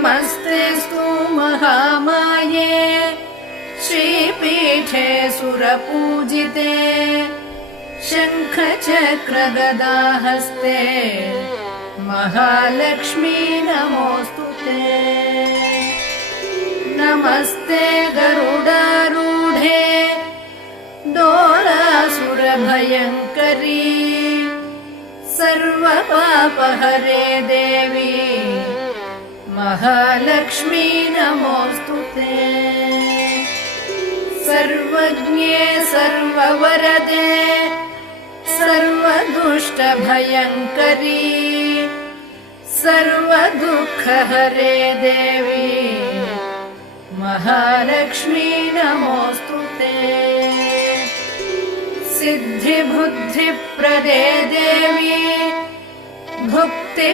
नमस्तेऽस्तु महामाये श्रीपीठे सुरपूजिते शङ्खचक्रगदाहस्ते महालक्ष्मी नमोऽस्तुते। नमस्ते गरुडारूढे दोलासुरभयङ्करी सर्वपापहरे देवी महालक्ष्मी नमोऽस्तुते। सर्वज्ञे सर्ववरदे सर्वदुष्टभयङ्करी सर्वदुःखहरे देवी महालक्ष्मी नमोऽस्तुते। सिद्धिबुद्धिप्रदे देवी भुक्ति